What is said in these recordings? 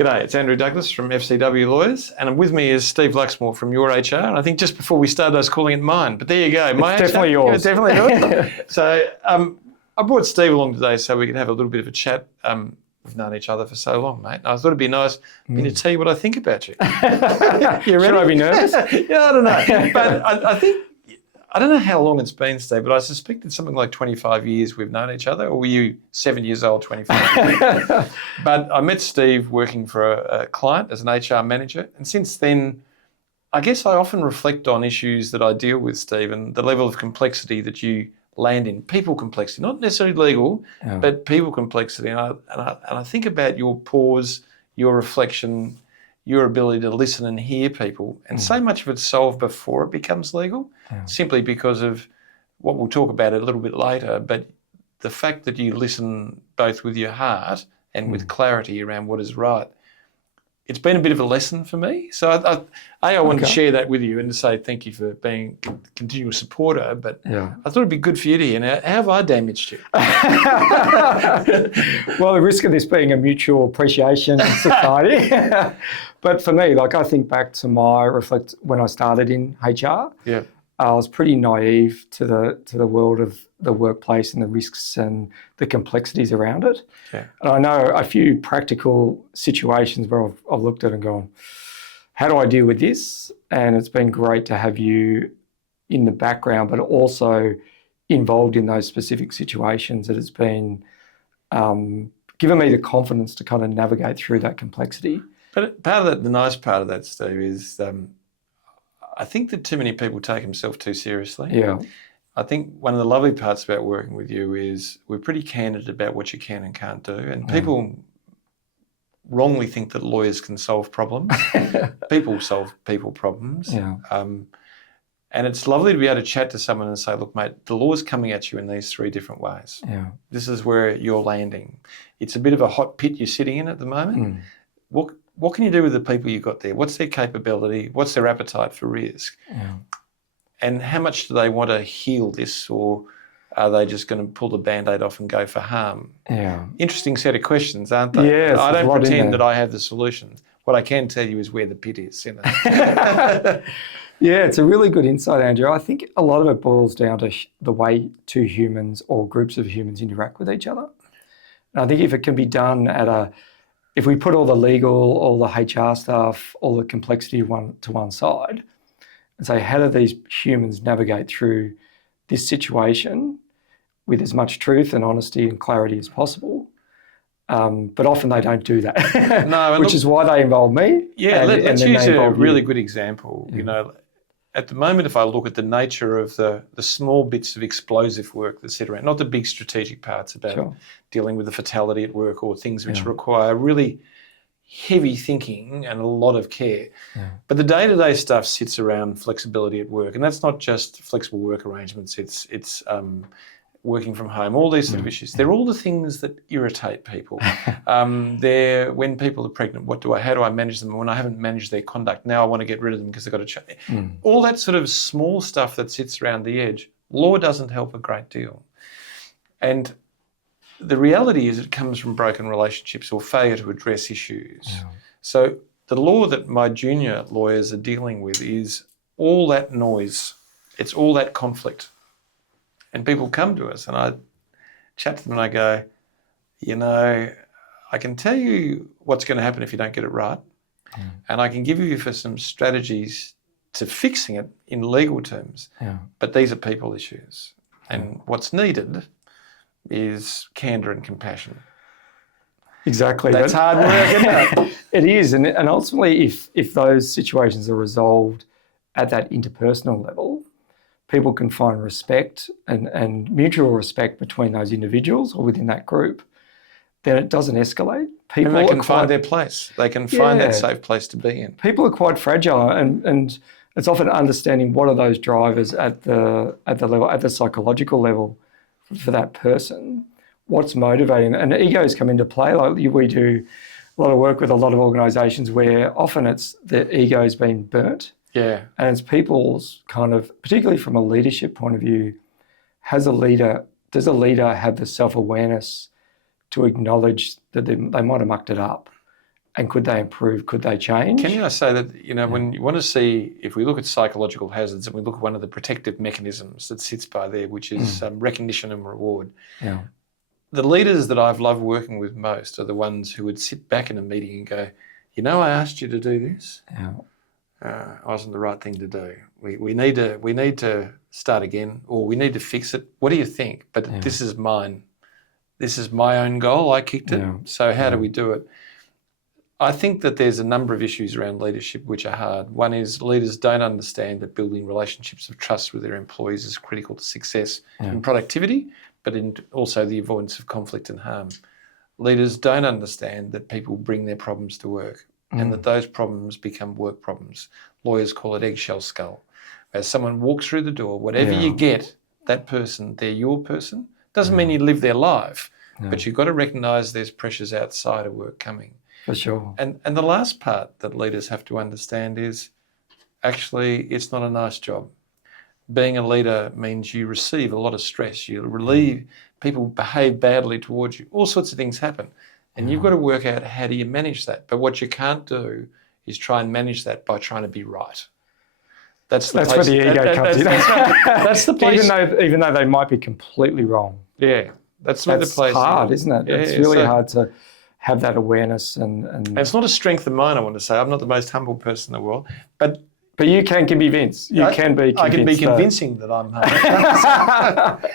G'day, it's Andrew Douglas from FCW Lawyers, and with me is Steve Luxmore from Your HR. And I think just before we started, I was calling it mine, but there you go. My it's definitely HR. yours. Yeah, definitely yours. So I brought Steve along today so we could have a little bit of a chat. We've known each other for so long, mate. And I thought it'd be nice to tell you what I think about you. You ready? Should I be nervous? Yeah, I don't know. But I think, I don't know how long it's been, Steve, but I suspect it's something like 25 years we've known each other. Or were you 7 years old, 25 years? But I met Steve working for a client as an HR manager. And since then, I guess I often reflect on issues that I deal with, Steve, and the level of complexity that you land in. People complexity, not necessarily legal, but people complexity. And I think about your pause, your reflection, your ability to listen and hear people. And so much of it's solved before it becomes legal, simply because of what we'll talk about a little bit later, but the fact that you listen both with your heart and with clarity around what is right. It's been a bit of a lesson for me. So I wanted to share that with you and to say thank you for being a continual supporter, but I thought it'd be good for you to hear. Now, how have I damaged you? Well, the risk of this being a mutual appreciation society. But for me, like I think back to when I started in HR. Yeah. I was pretty naive to the world of the workplace and the risks and the complexities around it. Yeah. And I know a few practical situations where I've looked at it and gone, how do I deal with this? And it's been great to have you in the background, but also involved in those specific situations that it's been given me the confidence to kind of navigate through that complexity. But part of that, the nice part of that, Steve, is I think that too many people take themselves too seriously. Yeah. I think one of the lovely parts about working with you is we're pretty candid about what you can and can't do. And people wrongly think that lawyers can solve problems. People solve people problems. Yeah. And it's lovely to be able to chat to someone and say, look, mate, the law's coming at you in these three different ways. Yeah. This is where you're landing. It's a bit of a hot pit you're sitting in at the moment. What can you do with the people you've got there? What's their capability? What's their appetite for risk? Yeah. And how much do they want to heal this, or are they just going to pull the Band-Aid off and go for harm? Yeah. Interesting set of questions, aren't they? Yes, I don't pretend that I have the solutions. What I can tell you is where the pit is. You know? Yeah, it's a really good insight, Andrew. I think a lot of it boils down to the way two humans or groups of humans interact with each other. And I think if it can be done if we put all the legal, all the HR stuff, all the complexity to one side and say, how do these humans navigate through this situation with as much truth and honesty and clarity as possible? But often they don't do that, no, which is why they involve me. Yeah, let's use a really good example. You know, at the moment, if I look at the nature of the small bits of explosive work that sit around, not the big strategic parts about dealing with the fatality at work or things which require really heavy thinking and a lot of care. But the day-to-day stuff sits around flexibility at work, and that's not just flexible work arrangements. It's working from home, all these sort of issues. They're all the things that irritate people. They're when people are pregnant, how do I manage them? When I haven't managed their conduct, now I want to get rid of them because they've got to change. All that sort of small stuff that sits around the edge, law doesn't help a great deal. And the reality is it comes from broken relationships or failure to address issues. So the law that my junior lawyers are dealing with is all that noise. It's all that conflict. And people come to us and I chat to them and I go, you know, I can tell you what's going to happen if you don't get it right. And I can give you for some strategies to fixing it in legal terms. But these are people issues. And what's needed is candour and compassion. Exactly. That's hard work, isn't it? It is. And ultimately, if those situations are resolved at that interpersonal level, people can find respect and mutual respect between those individuals or within that group, then it doesn't escalate. People and they can find their place. They can find that safe place to be in. People are quite fragile, and it's often understanding what are those drivers at the level, at the psychological level for that person. What's motivating? And egos come into play. Like we do a lot of work with a lot of organisations where often it's the ego's been burnt. Yeah. And it's people's kind of, particularly from a leadership point of view, does a leader have the self-awareness to acknowledge that they might have mucked it up And could they improve? Could they change? Can I say that, when you want to see, if we look at psychological hazards and we look at one of the protective mechanisms that sits by there, which is recognition and reward, the leaders that I've loved working with most are the ones who would sit back in a meeting and go, I asked you to do this. Wasn't the right thing to do. We need to start again, or we need to fix it. What do you think? But this is mine. This is my own goal. I kicked it. So how do we do it? I think that there's a number of issues around leadership which are hard. One is leaders don't understand that building relationships of trust with their employees is critical to success and productivity, but in also the avoidance of conflict and harm. Leaders don't understand that people bring their problems to work and that those problems become work problems. Lawyers call it eggshell skull. As someone walks through the door, whatever you get, that person, they're your person. Doesn't mean you live their life, but you've got to recognise there's pressures outside of work coming. For sure. And the last part that leaders have to understand is actually it's not a nice job. Being a leader means you receive a lot of stress. You relieve, people behave badly towards you. All sorts of things happen. And you've got to work out how do you manage that. But what you can't do is try and manage that by trying to be right. That's where the ego comes in. That's the place. Even though they might be completely wrong. Yeah. That's where the place hard, isn't it? It's really hard to have that awareness and it's not a strength of mine, I want to say. I'm not the most humble person in the world, but you can be convinced. I can be convincing that I'm humble.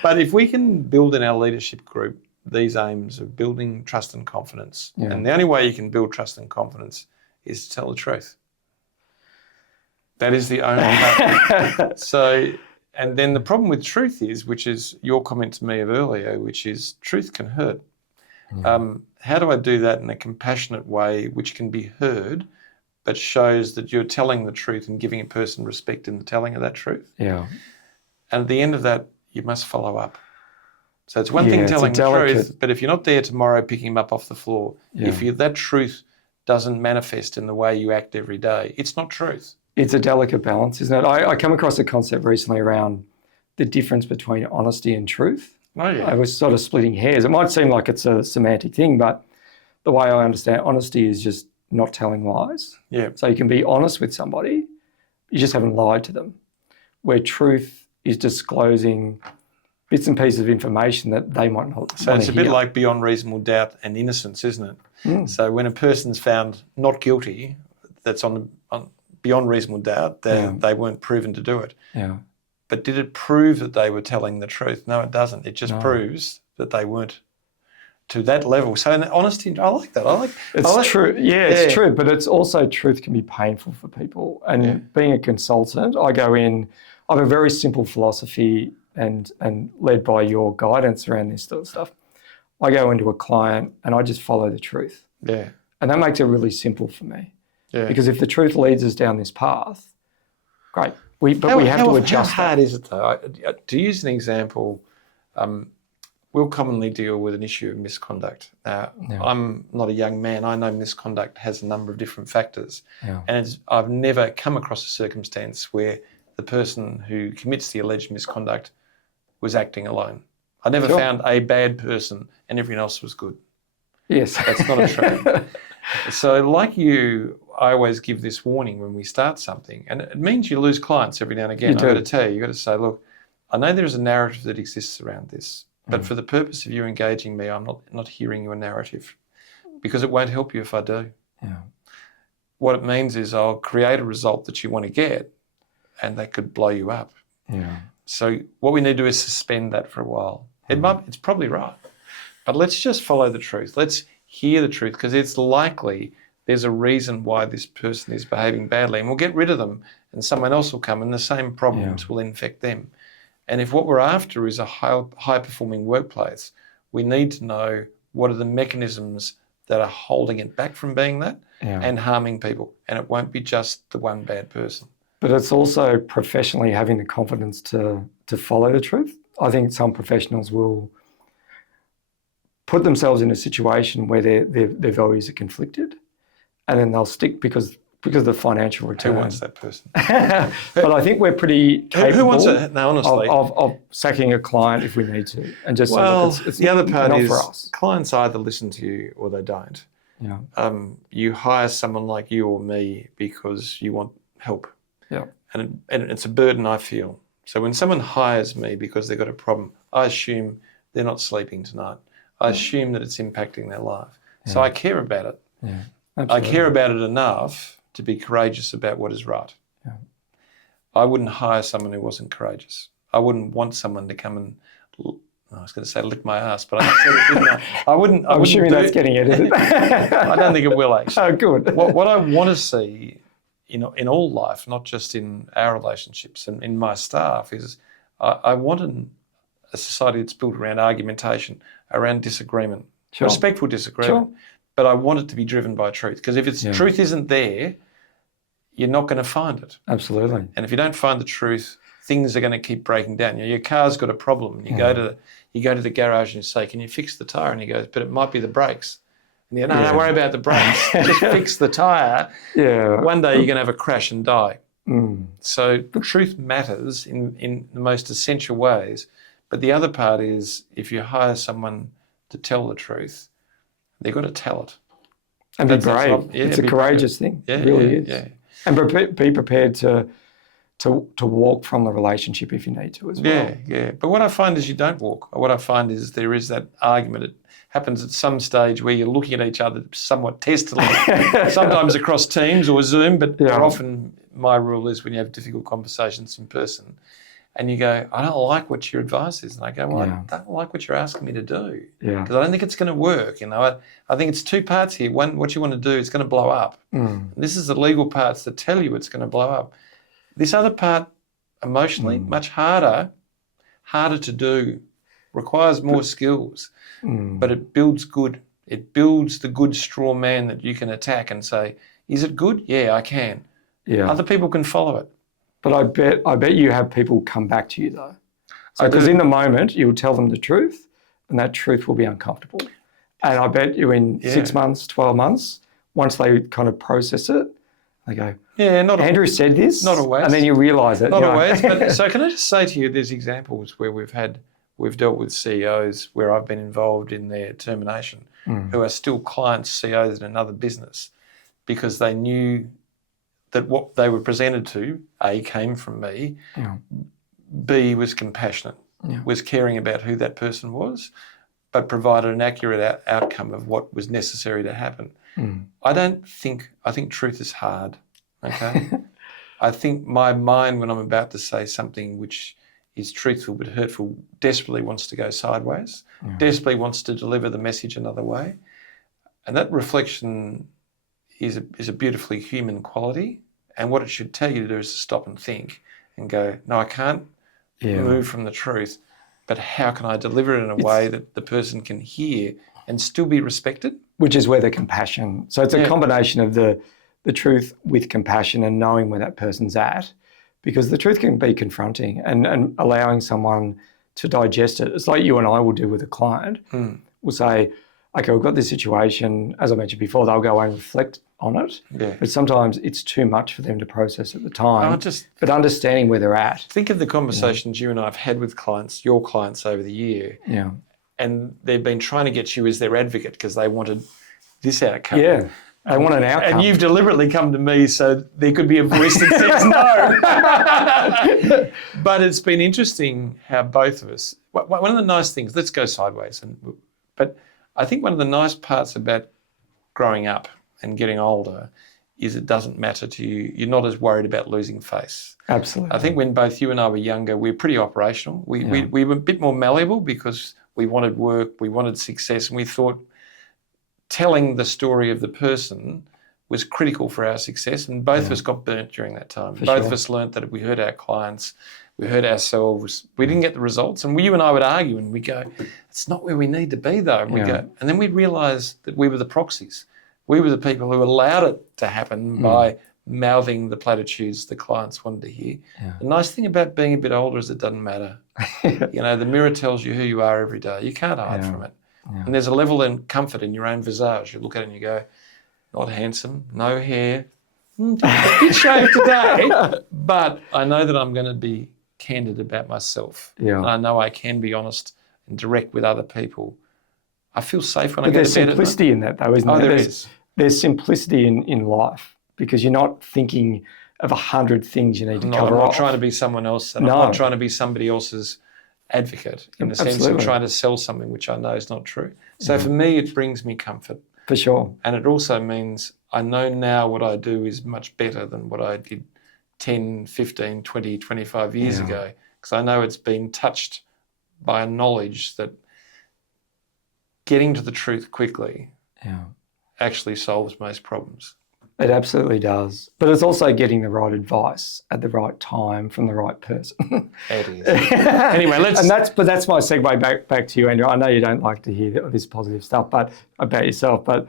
But if we can build in our leadership group these aims of building trust and confidence, and the only way you can build trust and confidence is to tell the truth. That is the only way. So, and then the problem with truth is, which is your comment to me of earlier, which is truth can hurt. How do I do that in a compassionate way which can be heard but shows that you're telling the truth and giving a person respect in the telling of that truth? Yeah. And at the end of that, you must follow up. So it's one thing telling the truth, but if you're not there tomorrow picking them up off the floor, if that truth doesn't manifest in the way you act every day, it's not truth. It's a delicate balance, isn't it? I come across a concept recently around the difference between honesty and truth. Oh, yeah. I was sort of splitting hairs. It might seem like it's a semantic thing, but the way I understand honesty is just not telling lies. Yeah. So you can be honest with somebody, you just haven't lied to them. Where truth is disclosing bits and pieces of information that they might not. So it's a bit like beyond reasonable doubt and innocence, isn't it? So when a person's found not guilty, that's on beyond reasonable doubt, they weren't proven to do it. Yeah. But did it prove that they were telling the truth? No, it doesn't. It just proves that they weren't to that level. So honesty, I like that. It's true. Yeah, it's true. But it's also truth can be painful for people. And being a consultant, I go in, I have a very simple philosophy and led by your guidance around this sort of stuff. I go into a client and I just follow the truth. Yeah. And that makes it really simple for me. Yeah. Because if the truth leads us down this path, great. We have to adjust. How hard is it though? To use an example, we'll commonly deal with an issue of misconduct. I'm not a young man. I know misconduct has a number of different factors. And I've never come across a circumstance where the person who commits the alleged misconduct was acting alone. I never found a bad person and everyone else was good. Yes. That's not a trend. So like you, I always give this warning when we start something, and it means you lose clients every now and again. I've got to tell you, you've got to say, look, I know there is a narrative that exists around this, but for the purpose of you engaging me, I'm not hearing your narrative because it won't help you if I do. Yeah. What it means is I'll create a result that you want to get and that could blow you up. Yeah. So what we need to do is suspend that for a while. It's probably right, but let's just follow the truth. Let's hear the truth because it's likely there's a reason why this person is behaving badly, and we'll get rid of them and someone else will come and the same problems will infect them. And if what we're after is a high-performing workplace, we need to know what are the mechanisms that are holding it back from being that and harming people. And it won't be just the one bad person. But it's also professionally having the confidence to follow the truth. I think some professionals will put themselves in a situation where their values are conflicted, and then they'll stick because of the financial return. Who wants that person? But I think we're pretty capable who wants it? No, honestly. Of sacking a client if we need to, and just well, say, look, it's the other part not is for us. Clients either listen to you or they don't. Yeah. You hire someone like you or me because you want help. Yeah. And it's a burden I feel. So when someone hires me because they've got a problem, I assume they're not sleeping tonight. I assume that it's impacting their life. So I care about it. Yeah. I care about it enough to be courageous about what is right. Yeah. I wouldn't hire someone who wasn't courageous. I wouldn't want someone to come and, I was going to say lick my ass, but I said it, didn't I? I'm assuming that's getting edited. I don't think it will, actually. Oh, good. What I want to see in all life, not just in our relationships and in my staff, is I want a society that's built around argumentation, around disagreement, respectful disagreement, but I want it to be driven by truth. Because if truth isn't there, you're not going to find it. Absolutely. And if you don't find the truth, things are going to keep breaking down. Your car's got a problem. And you go to the garage and you say, "Can you fix the tyre?" And he goes, "But it might be the brakes." And you go, "No, don't worry about the brakes. Just fix the tyre." Yeah. One day you're going to have a crash and die. So the truth matters in the most essential ways. But the other part is, if you hire someone to tell the truth, they've got to tell it. And be brave. It's a courageous thing. It really is. Yeah. And be prepared to walk from the relationship if you need to as well. Yeah. But what I find is you don't walk. What I find is there is that argument. It happens at some stage where you're looking at each other somewhat testily, sometimes across Teams or Zoom, but often my rule is when you have difficult conversations in person and you go, "I don't like what your advice is." And I go, "Well, I don't like what you're asking me to do because I don't think it's going to work. I think it's two parts here. One, what you want to do is going to blow up. This is the legal parts that tell you it's going to blow up. This other part, emotionally, much harder to do, requires more skills, but it builds good. It builds the good straw man that you can attack and say, "Is it good? Yeah, I can." Yeah. Other people can follow it. But I bet you have people come back to you though. So because in the moment you'll tell them the truth, and that truth will be uncomfortable. And I bet you in 6 months, 12 months, once they kind of process it, they go, Andrew said this. Not always. And then you realise it. Not always. But so can I just say to you, there's examples where we've dealt with CEOs where I've been involved in their termination who are still clients, CEOs in another business because they knew that what they were presented to, A, came from me, B, was compassionate, was caring about who that person was, but provided an accurate outcome of what was necessary to happen. I think truth is hard, okay? I think my mind, when I'm about to say something which is truthful but hurtful, desperately wants to go sideways, desperately wants to deliver the message another way. And that reflection is a beautifully human quality. And what it should tell you to do is to stop and think and go, "No, I can't move from the truth, but how can I deliver it in a way that the person can hear and still be respected?" Which is where the compassion. So it's a combination of the truth with compassion and knowing where that person's at, because the truth can be confronting and allowing someone to digest it. It's like you and I will do with a client. We'll say, "Okay, we've got this situation." As I mentioned before, they'll go and reflect on it. Yeah. But sometimes it's too much for them to process at the time. But understanding where they're at. Think of the conversations you and I have had with clients, your clients over the year. Yeah. And they've been trying to get you as their advocate because they wanted this outcome. Yeah. They want an outcome. And you've deliberately come to me so there could be a voice that says no. But it's been interesting how both of us, one of the nice things, let's go sideways. But I think one of the nice parts about growing up and getting older is it doesn't matter to you. You're not as worried about losing face. Absolutely. I think when both you and I were younger, we were pretty operational. We were a bit more malleable because we wanted work, we wanted success, and we thought telling the story of the person was critical for our success, and both of us got burnt during that time. Both of us learnt that if we hurt our clients, we hurt ourselves, we didn't get the results. And you and I would argue and we'd go, "It's not where we need to be though." And then we'd realise that we were the proxies. We were the people who allowed it to happen by mouthing the platitudes the clients wanted to hear. Yeah. The nice thing about being a bit older is it doesn't matter. The mirror tells you who you are every day. You can't hide from it. Yeah. And there's a level of comfort in your own visage. You look at it and you go, "Not handsome, no hair, a bit shaved today, but I know that I'm going to be candid about myself. Yeah. And I know I can be honest and direct with other people. I feel safe when But I go there's to bed simplicity in that, though, isn't at night. there? Oh, there is. There's simplicity in life because you're not thinking of 100 things you need to cover I'm not off. trying to be someone else, and I'm not trying to be somebody else's advocate in the sense of trying to sell something which I know is not true. So for me, it brings me comfort. For sure. And it also means I know now what I do is much better than what I did 10, 15, 20, 25 years ago, because I know it's been touched by a knowledge that getting to the truth quickly actually solves most problems. It absolutely does. But it's also getting the right advice at the right time from the right person. It is. Anyway, that's my segue back to you, Andrew. I know you don't like to hear this positive stuff about yourself, but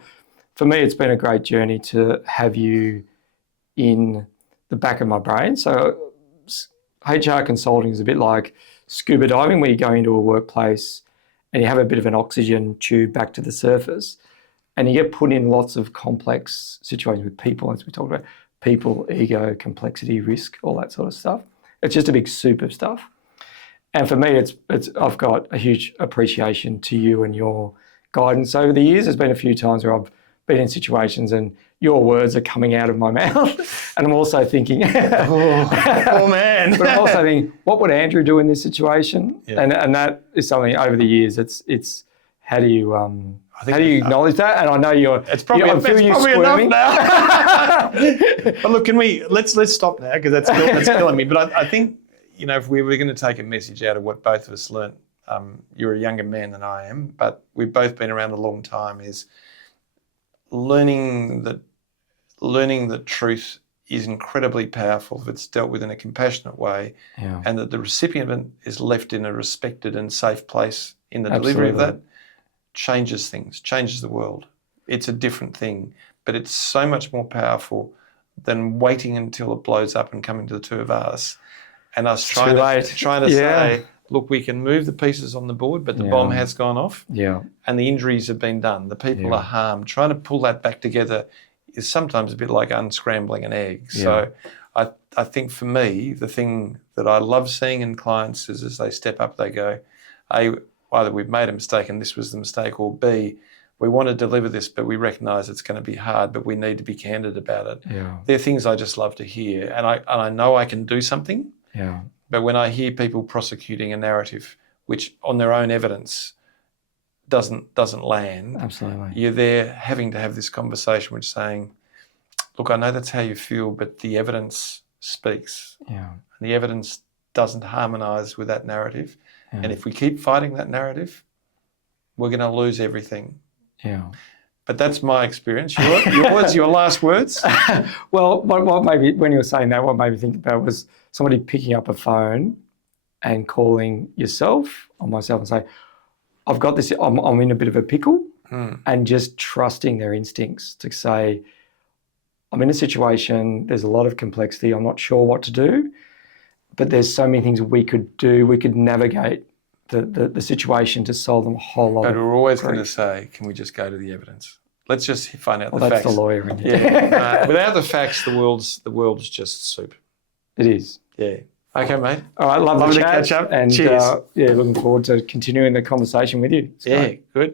for me, it's been a great journey to have you in the back of my brain. So HR consulting is a bit like scuba diving, where you go into a workplace and you have a bit of an oxygen tube back to the surface, and you get put in lots of complex situations with people, as we talked about, people, ego, complexity, risk, all that sort of stuff. It's just a big soup of stuff. And for me, I've got a huge appreciation to you and your guidance over the years. There's been a few times where I've been in situations and your words are coming out of my mouth, and I'm also thinking, oh man. But I'm also thinking, what would Andrew do in this situation? Yeah. And that is something over the years. It's how do you acknowledge that? And I know you're. It's probably, I feel you squirming now. But look, can we let's stop now, because that's killing me. But I think, you know, if we were going to take a message out of what both of us learnt, you're a younger man than I am, but we've both been around a long time, is learning that truth is incredibly powerful if it's dealt with in a compassionate way, and that the recipient is left in a respected and safe place in the delivery of that, changes things, changes the world. It's a different thing, but it's so much more powerful than waiting until it blows up and coming to the two of us and us trying to say, look, we can move the pieces on the board, but the bomb has gone off, and the injuries have been done. The people are harmed. Trying to pull that back together is sometimes a bit like unscrambling an egg. So I think for me, the thing that I love seeing in clients is as they step up, they go, A, either we've made a mistake and this was the mistake, or B, we want to deliver this, but we recognise it's going to be hard, but we need to be candid about it. They're things I just love to hear. And I know I can do something. But when I hear people prosecuting a narrative which on their own evidence doesn't land, you're there having to have this conversation which saying, look, I know that's how you feel, but the evidence speaks. And the evidence doesn't harmonise with that narrative. And if we keep fighting that narrative, we're going to lose everything. But that's my experience. Yours, your last words? Well, what maybe, when you were saying that, what made me think about was somebody picking up a phone and calling yourself or myself and say, I've got this, I'm in a bit of a pickle, and just trusting their instincts to say, I'm in a situation, there's a lot of complexity, I'm not sure what to do, but there's so many things we could do, we could navigate the situation to solve them a whole lot. But we're always going to say, can we just go to the evidence? Let's just find out the facts. That's the lawyer in you. Without the facts, the world's just soup. It is. Yeah. Okay, mate. All right, lovely to catch up. And cheers. Looking forward to continuing the conversation with you. It's great. Good.